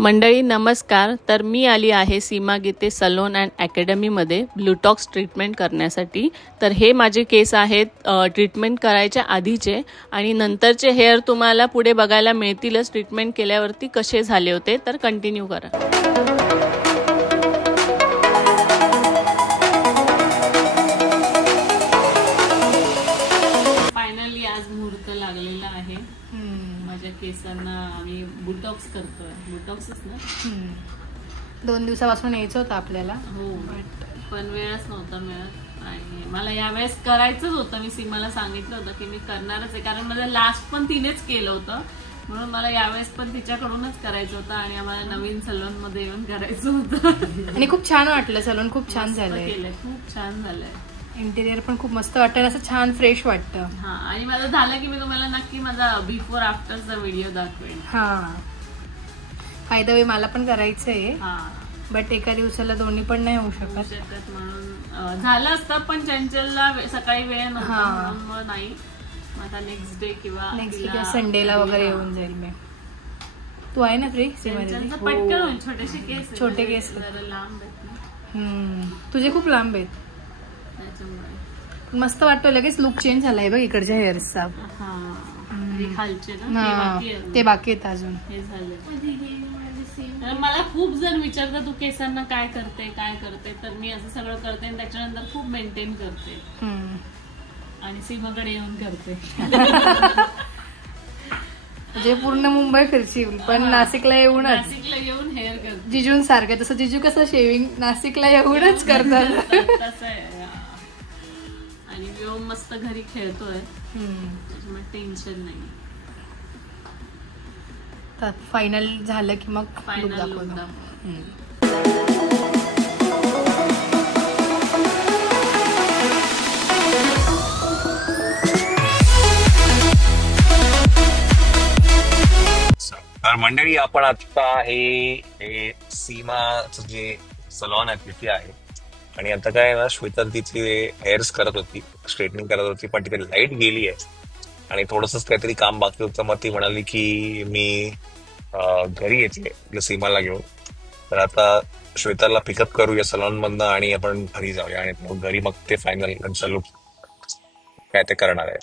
मंडळी नमस्कार. तर मी आली आहे सीमा गीते सलोन अँड अकॅडमीमध्ये ब्लूटॉक्स ट्रीटमेंट करण्यासाठी. तर हे माझे केस आहेत ट्रीटमेंट करायच्या आधीचे, आणि नंतरचे हेअर तुम्हाला पुढे बघायला मिळतीलच ट्रीटमेंट केल्यावरती कसे झाले होते. तर कंटिन्यू करा. फायनली आज मुहूर्त लागलेला आहे. माझ्या केसांना आम्ही बुटॉक्स करतोय. बुटॉक्सच ना 2 दिवसापासून यायचं होतं आपल्याला. हो, पण वेळच नव्हता मिळत. आणि मला यावेळेस करायचंच होतं. मी सीमाला सांगितलं होतं की मी करणारच आहे, कारण माझं लास्ट पण तिनेच केलं होतं, म्हणून मला यावेळेस पण तिच्याकडूनच करायचं होतं. आणि आम्हाला नवीन सलून मध्ये येऊन करायचं होतं. आणि खूप छान वाटलं. सलून खूप छान झालंय. खूप छान झालंय. इंटेरियर पण खूप मस्त वाटतं, असं छान फ्रेश वाटतं. हा, आणि माझं झालं की मी तुम्हाला नक्की माझा बिफोर आफ्टरचा व्हिडिओ दाखवेन. हा, फायदा वे मला पण करायचंय. हा, बट एका दिवसाला दोन्ही पण नाही होऊ शकत म्हणून झालं असतं, पण चंचलला सकाळी वेळ नव्हता म्हणून नाही. आता नेक्स्ट डे किंवा संडेला वगैरे येऊन जाईल मी. तू आहे ना फ्री? पटकन छोटेसे केस, छोटे केस लांब आहेत. तुझे खूप लांब आहेत. मस्त वाटतो. लगेच लुक चेंज झालाय बघ इकडच्या हेअर्सचा. ते बाकी आहेत अजून. हे झालं. मला खूप जण विचारतात तू केसांना काय करते काय करते, तर मी असं सगळं करते आणि त्याच्यानंतर खूप मेंटेन करते आणि सीमाकडे येऊन करते. म्हणजे पूर्ण मुंबई फिरशील, पण नाशिकला येऊन हेअर करते. जिजून सारखं. तसं जिजू कसं शेविंग नाशिकला येऊनच करतात. तसं आहे. आणि व्योम मस्त घरी खेळतोय, त्याच्यामुळे टेन्शन नाही. तर फायनल झालं की मग फायनल तर मंडळी, आपण आता हे सीमाचं जे सलॉन आहे तिथे आहे. आणि आता काय ना, श्वेता तिथे हेअर्स करत होती, स्ट्रेटनिंग करत होती, पण तिथे लाईट गेली आहे आणि थोडंसंच काहीतरी काम बाकी होतं. मग ती म्हणाली की मी घरी येते सीमाला घेऊन. तर आता श्वेताला पिकअप करूया सलॉन मधनं आणि आपण घरी जाऊया, आणि मग घरी मग ते फायनल चालू काय ते करणार आहे.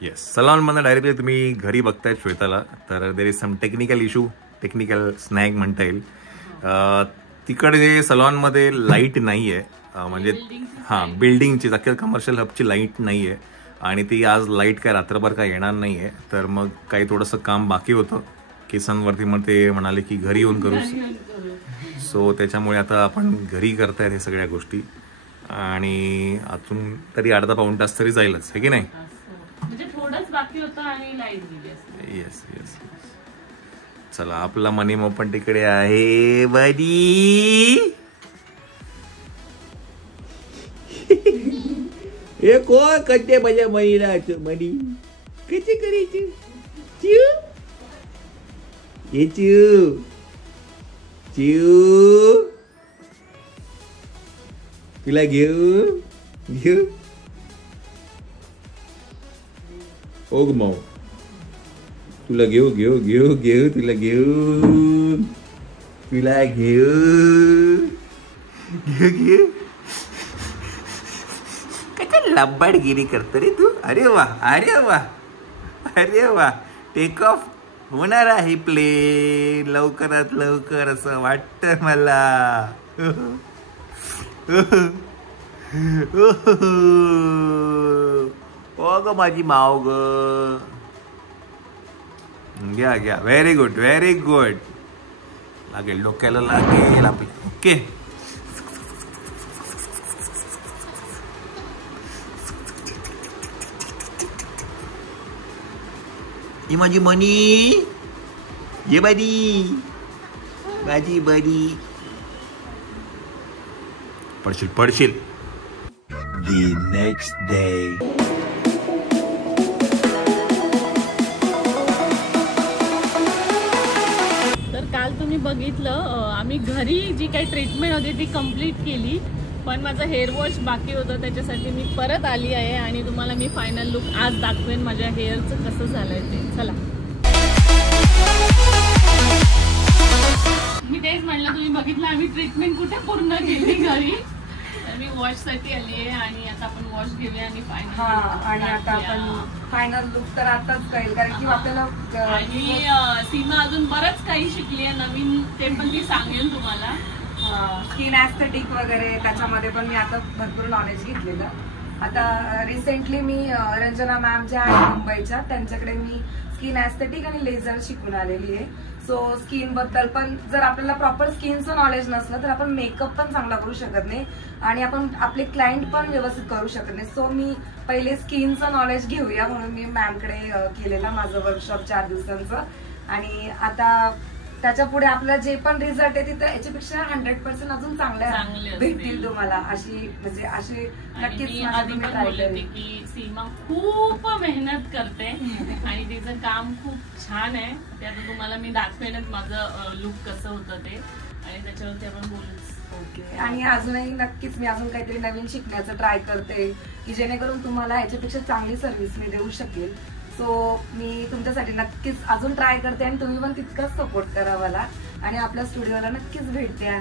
येस, सलॉन मधनं डायरेक्टली तुम्ही घरी बघताय श्वेताला. तर there is some technical issue, technical snag म्हणता येईल. तिकडे सलॉन मध्ये लाईट नाहीये, म्हणजे बिल्डिंगची अख्ख्या कमर्शियल हबची लाईट नाहीये, आणि ती आज लाईट काय रात्रभर काय येणार नाहीये. तर मग काही थोडंसं काम बाकी होतं केसांवरती, मग ते म्हणाले की घरी येऊन करू. सो त्याच्यामुळे आता आपण घरी करतायत हे सगळ्या गोष्टी, आणि अजून तरी अर्धा पाऊण तास तरी जाईलच, हे की नाही? थोडंच बाकी होतं आणि लाईट गेली. Yes yes. चला, आपला मनीमो पण तिकडे आहे. बडी हे कोण करते माझ्या मनीला मनी कसे करायचे? चिऊ तुला घेऊ ओग माऊ, तुला घेऊ तुला घेऊ काय लंबाडगिरी करतो रे तू. अरे वा अरे वा अरे वा, टेक ऑफ होणार आहे प्लेन लवकरात लवकर असं वाटतं मला. ओ ग माझी माव ग. घ्या. Very good. लागेल डोक्याला लागेल आपल्या. ओके, ही माझी मनी. ये बडी माझी बडी. पडशील. The next day. तर काल तुम्ही बघितलं आम्ही घरी जी काही ट्रीटमेंट होती ती कंप्लीट केली, पण माझं हेअर वॉश बाकी होतं, त्याच्यासाठी मी परत आली आहे आणि तुम्हाला मी फायनल लुक आज दाखवेन माझ्या हेअरचं कसं झालंय ते. चला. मी तेच म्हणलं, तुम्ही बघितलं आम्ही ट्रीटमेंट कुठे पूर्ण केली घरी. तर मी वॉश साठी आली आहे आणि आता आपण वॉश घेऊया आणि फायनल. आणि आता आपण फायनल लुक तर आताच कळेल, कारण की आपल्याला आणि सीमा अजून बरंच काही शिकली आहे नवीन, ते पण ती सांगेल तुम्हाला. स्किन ऍस्थेटिक वगैरे त्याच्यामध्ये पण मी आता भरपूर नॉलेज घेतलेलं. आता रिसेंटली मी रंजना मॅम ज्या आहेत मुंबईच्या, त्यांच्याकडे मी स्किन ऍस्थेटिक आणि लेझर शिकून आलेली आहे. सो स्किन बद्दल पण जर आपल्याला प्रॉपर स्किनचं नॉलेज नसलं तर आपण मेकअप पण चांगला करू शकत नाही आणि आपण आपले क्लायंट पण व्यवस्थित करू शकत नाही. सो मी पहिले स्किनचं नॉलेज घेऊया म्हणून मी मॅमकडे केलेलं माझं वर्कशॉप 4 दिवसांचं. आणि आता त्याच्या पुढे आपलं जे पण रिझल्ट आहे तिथं याच्यापेक्षा 100% अजून चांगले भेटतील तुम्हाला. अशी म्हणजे अशी नक्कीच ट्राय करेन. की सीमा खूप मेहनत करते आणि तिचं काम खूप छान आहे. ते आता तुम्हाला मी दाखवेनच माझं लुक कसं होतं ते, आणि त्याच्यावरती आपण बोलूच. ओके. आणि अजूनही नक्कीच मी अजून काहीतरी नवीन शिकण्याचं ट्राय करते की जेणेकरून तुम्हाला याच्यापेक्षा चांगली सर्व्हिस मी देऊ शकेल. सो मी तुमच्यासाठी नक्कीच अजून ट्राय करते आणि तुम्ही पण तितकंच सपोर्ट करा मला आणि आपल्या स्टुडिओला नक्कीच भेट द्या.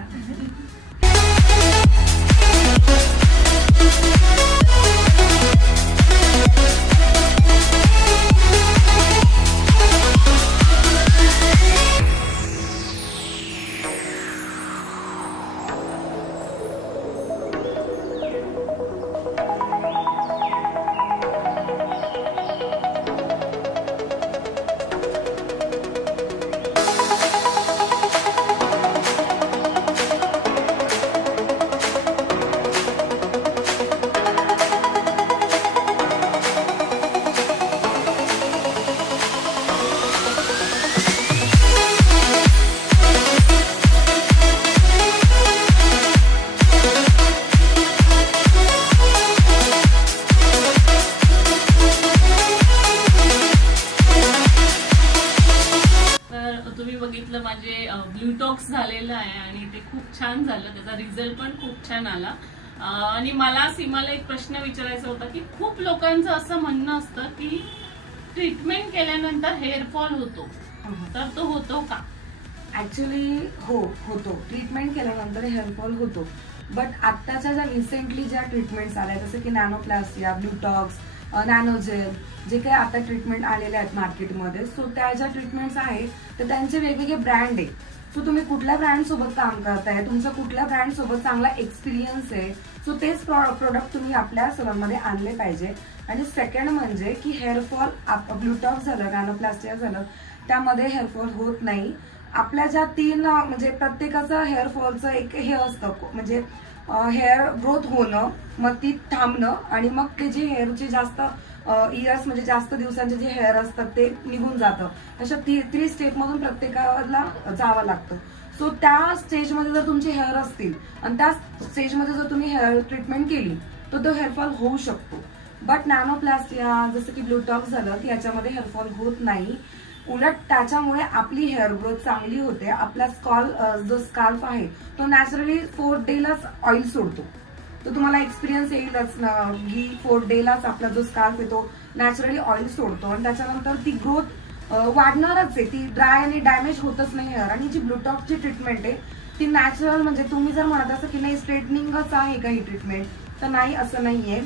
माझे ब्लूटॉक्स झालेलं आहे आणि ते खूप छान झालं, त्याचा रिझल्ट पण खूप छान आला. आणि मला सीमाला एक प्रश्न विचारायचा होता की खूप लोकांचं असं म्हणणं असतं की ट्रीटमेंट केल्यानंतर हेअरफॉल होतो, तर तो होतो का? ऍक्च्युली होतो. ट्रीटमेंट केल्यानंतर हेअरफॉल होतो, बट आत्ताच्या ज्या रिसेंटली ज्या ट्रीटमेंट्स आल्या जसं की नॅनोप्लास्टिया, ब्लूटॉक्स, नॅनोजेल, जे काही आता ट्रीटमेंट आलेले आहेत मार्केटमध्ये, सो त्या ज्या ट्रीटमेंट्स आहेत तर त्यांचे वेगवेगळे ब्रँड आहे. सो तुम्ही कुठल्या ब्रँड सोबत काम करताय, तुमचा कुठल्या ब्रँड सोबत चांगला एक्सपिरियन्स आहे, सो तेच प्रोडक्ट तुम्ही आपल्या सलूनमध्ये आणले पाहिजे. आणि सेकंड म्हणजे की हेअरफॉल, ब्लूटॉक्स झालं, नॅनोप्लास्टिया झालं, त्यामध्ये हेअरफॉल होत नाही. आपल्या ज्या 3 म्हणजे प्रत्येकाचं हेअरफॉलचं एक हे असतं, म्हणजे हेअर ग्रोथ होणं, मग ती थांबणं आणि मग ते जे हेअरचे जास्त इयर्स म्हणजे जास्त दिवसांचे जे हेअर असतात ते निघून जातं. अशा 3 स्टेपमधून प्रत्येकाला जावं लागतं. सो त्या स्टेजमध्ये जर तुमचे हेअर असतील आणि त्या स्टेजमध्ये जर तुम्ही हेअर ट्रीटमेंट केली तर तो हेअरफॉल होऊ शकतो. बट नॅनोप्लास्टिया जसं की ब्लूटॉक्स झालं की याच्यामध्ये हेअरफॉल होत नाही. उलट त्याच्यामुळे आपली हेअर ग्रोथ चांगली होते. आपला जो स्काल्फ आहे तो नॅचरली 4 डेलाच ऑइल सोडतो. तो तुम्हाला एक्सपिरियन्स येईलच की 4 डेलाच आपला जो स्काल्फ आहे तो नॅचरली ऑइल सोडतो आणि त्याच्यानंतर ती ग्रोथ वाढणारच आहे, ती ड्राय आणि डॅमेज होतच नाही हेअर. आणि जी ब्लूटॉक्सची ट्रीटमेंट आहे ती नॅचरल, म्हणजे तुम्ही जर म्हणत असं की नाही स्ट्रेटनिंगच आहे का ही ट्रीटमेंट, तर नाही, असं नाहीये.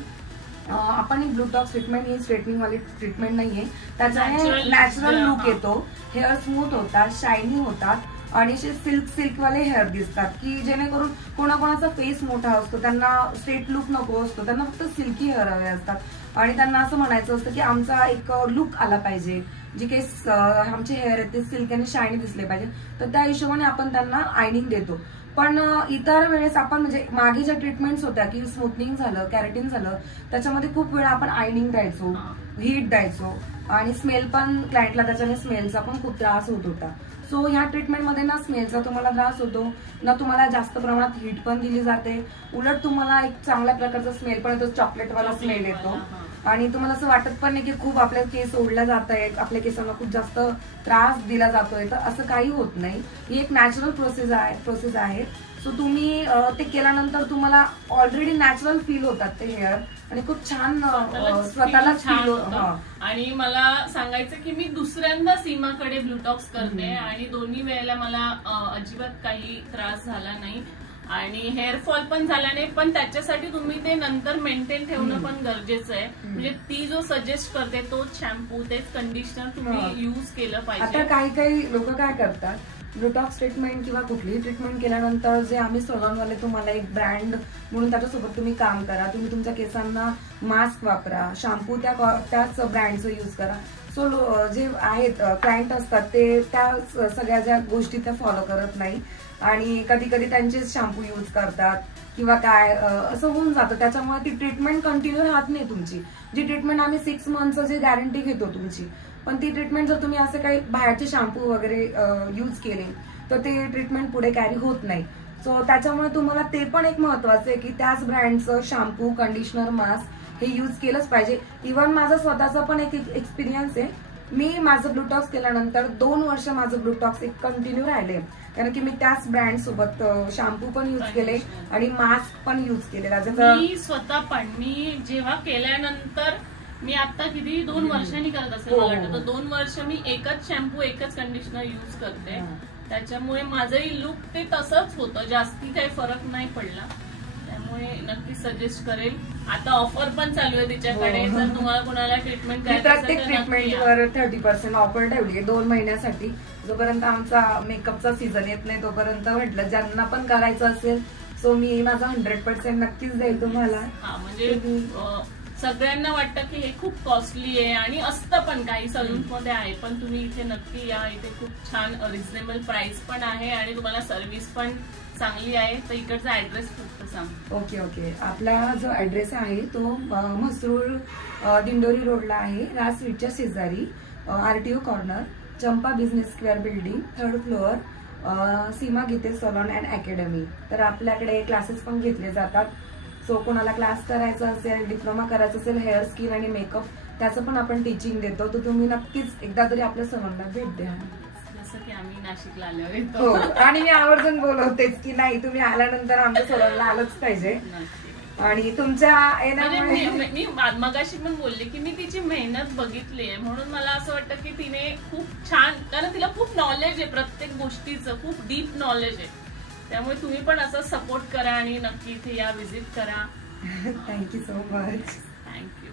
आपण एक ब्लूटॉक्स ट्रीटमेंट ही स्ट्रेटनिंग वाली ट्रीटमेंट नाहीये. त्याच्याने नॅचरल लुक येतो, हेअर स्मूथ होतात, शायनी होतात आणि सिल्क वाले हेअर दिसतात. की जेणेकरून कोणाकोणाचा फेस मोठा असतो, त्यांना स्ट्रेट लुक नको असतो, त्यांना फक्त सिल्की हेअर हवे असतात आणि त्यांना असं म्हणायचं असतं की आमचा एक लुक आला पाहिजे, जे काही आमचे हेअर आहेत ते सिल्क आणि शायनी दिसले पाहिजे. तर त्या हिशोबाने आपण त्यांना आयनिंग देतो. पण इतर वेळेस आपण म्हणजे मागे ज्या ट्रीटमेंट्स होत्या की स्मूथनिंग झालं, कॅरेटिन झालं, त्याच्यामध्ये खूप वेळा आपण आयनिंग द्यायचो, हीट द्यायचो आणि स्मेल पण क्लायंटला त्याच्याने स्मेलचा पण खूप त्रास होत होता. सो ह्या ट्रीटमेंटमध्ये ना स्मेलचा तुम्हाला त्रास होतो ना, तुम्हाला जास्त प्रमाणात हीट पण दिली जाते, उलट तुम्हाला एक चांगल्या प्रकारचा स्मेल पण येतो, चॉकलेटवाला स्मेल येतो आणि तुम्हाला असं वाटत पण नाही की खूप आपल्या केस ओढल्या जात आहेत, आपल्या केसांना खूप जास्त त्रास दिला जातोय. तर असं काही होत नाही, ही एक नॅचरल प्रोसेस आहे. सो तुम्ही ते केल्यानंतर तुम्हाला ऑलरेडी नॅचरल फील होतात ते हेअर आणि खूप छान स्वतःला छान होतं. आणि मला सांगायचं की मी दुसऱ्यांदा सीमाकडे ब्लूटॉक्स करते आणि दोन्ही वेळेला मला अजिबात काही त्रास झाला नाही आणि हेअरफॉल पण झाला नाही. पण त्याच्यासाठी तुम्ही ते नंतर मेंटेन ठेवणं पण गरजेचं आहे. म्हणजे ती जो सजेस्ट करते तोच शॅम्पू तेच कंडिशनर तुम्ही युज केलं पाहिजे. आता काही लोक काय करतात, ब्लूटॉक्स ट्रीटमेंट किंवा कुठलीही ट्रीटमेंट केल्यानंतर जे आम्ही सलॉनवाले तुम्हाला एक ब्रँड म्हणून त्याच्यासोबत तुम्ही काम करा, तुम्ही तुमच्या केसांना मास्क वापरा, शॅम्पू त्याच ब्रँडचं यूज करा. सो जे आहेत क्लायंट असतात ते त्या सगळ्या ज्या गोष्टी त्या फॉलो करत नाही आणि कधी कधी त्यांचेच शॅम्पू यूज करतात किंवा काय असं होऊन जातं. त्याच्यामुळे ती ट्रीटमेंट कंटिन्यू राहत नाही तुमची. जी ट्रीटमेंट आम्ही 6 मंथचं जे गॅरंटी घेतो तुमची, पण ती ट्रीटमेंट जर तुम्ही असं काही बाहेरचे शॅम्पू वगैरे यूज केले तर ते ट्रीटमेंट पुढे कॅरी होत नाही. सो त्याच्यामुळे तुम्हाला ते पण एक महत्वाचं आहे की त्याच ब्रँडचं शॅम्पू, कंडिशनर, मास्क हे यूज केलंच पाहिजे. इव्हन माझा स्वतःचा पण एक एक्सपिरियन्स आहे. मी माझं ब्लूटॉक्स केल्यानंतर 2 वर्ष माझं ब्लूटॉक्स एक कंटिन्यू राहिले, कारण की मी त्याच ब्रँड सोबत शॅम्पू पण यूज केले आणि मास्क पण यूज केलेला. मी स्वतः पण मी जेव्हा केल्यानंतर मी आता किती 2 वर्षांनी करत असेल मला वाटतं, तर 2 वर्ष मी एकच शॅम्पू एकच कंडिशनर यूज करते. त्याच्यामुळे माझंही लुक ते तसंच होतं, जास्ती काही फरक नाही पडला. त्यामुळे नक्की सजेस्ट करेल. आता ऑफर पण चालू आहे तिच्याकडे, जर तुम्हाला कोणाला ट्रीटमेंट करायचं प्रत्येक ट्रीटमेंटवर 30% ऑफर ठेवली आहे 2 महिन्यासाठी. जोपर्यंत आमचा मेकअपचा सीझन येत नाही तोपर्यंत म्हटलं ज्यांना पण करायचं असेल सो मी माझा 100% नक्कीच देईल तुम्हाला. म्हणजे सगळ्यांना वाटतं की हे खूप कॉस्टली आहे आणि असतं पण काही सलून्स मध्ये आहे, पण तुम्ही इथे नक्की या. इथे खूप छान रिझनेबल प्राइस पण आहे आणि तुम्हाला सर्व्हिस पण चांगली आहे. तर इकडचा ऍड्रेस फक्त सांग. ओके. आपला जो ऍड्रेस आहे तो म्हसरूळ दिंडोरी रोडला आहे, राज स्वीटच्या शेजारी, RTO corner, Champa business square building, 3rd floor, Seema Gite salon and academy. तर आपल्याकडे क्लासेस पण घेतले जातात. सो कोणाला क्लास करायचा असेल, डिप्लोमा करायचा असेल हेअर, स्किन आणि मेकअप, त्याचं पण आपण टीचिंग देतो. तर तुम्ही नक्कीच एकदा तरी आपल्या सलॉनला भेट द्या. जसं की आम्ही नाशिकला आल्यावर हो, आणि मी आवर्जून बोलवतेच की नाही तुम्ही आल्यानंतर आमच्या सलॉनला आलंच पाहिजे. आणि तुमच्या मी मगाशी पण बोलले की मी तिची मेहनत बघितली आहे, म्हणून मला असं वाटतं की तिने खूप छान, कारण तिला खूप नॉलेज आहे प्रत्येक गोष्टीचं, खूप डीप नॉलेज आहे. त्यामुळे तुम्ही पण असं सपोर्ट करा आणि नक्की इथे या, व्हिजिट करा. Thank you so much. थँक्यू.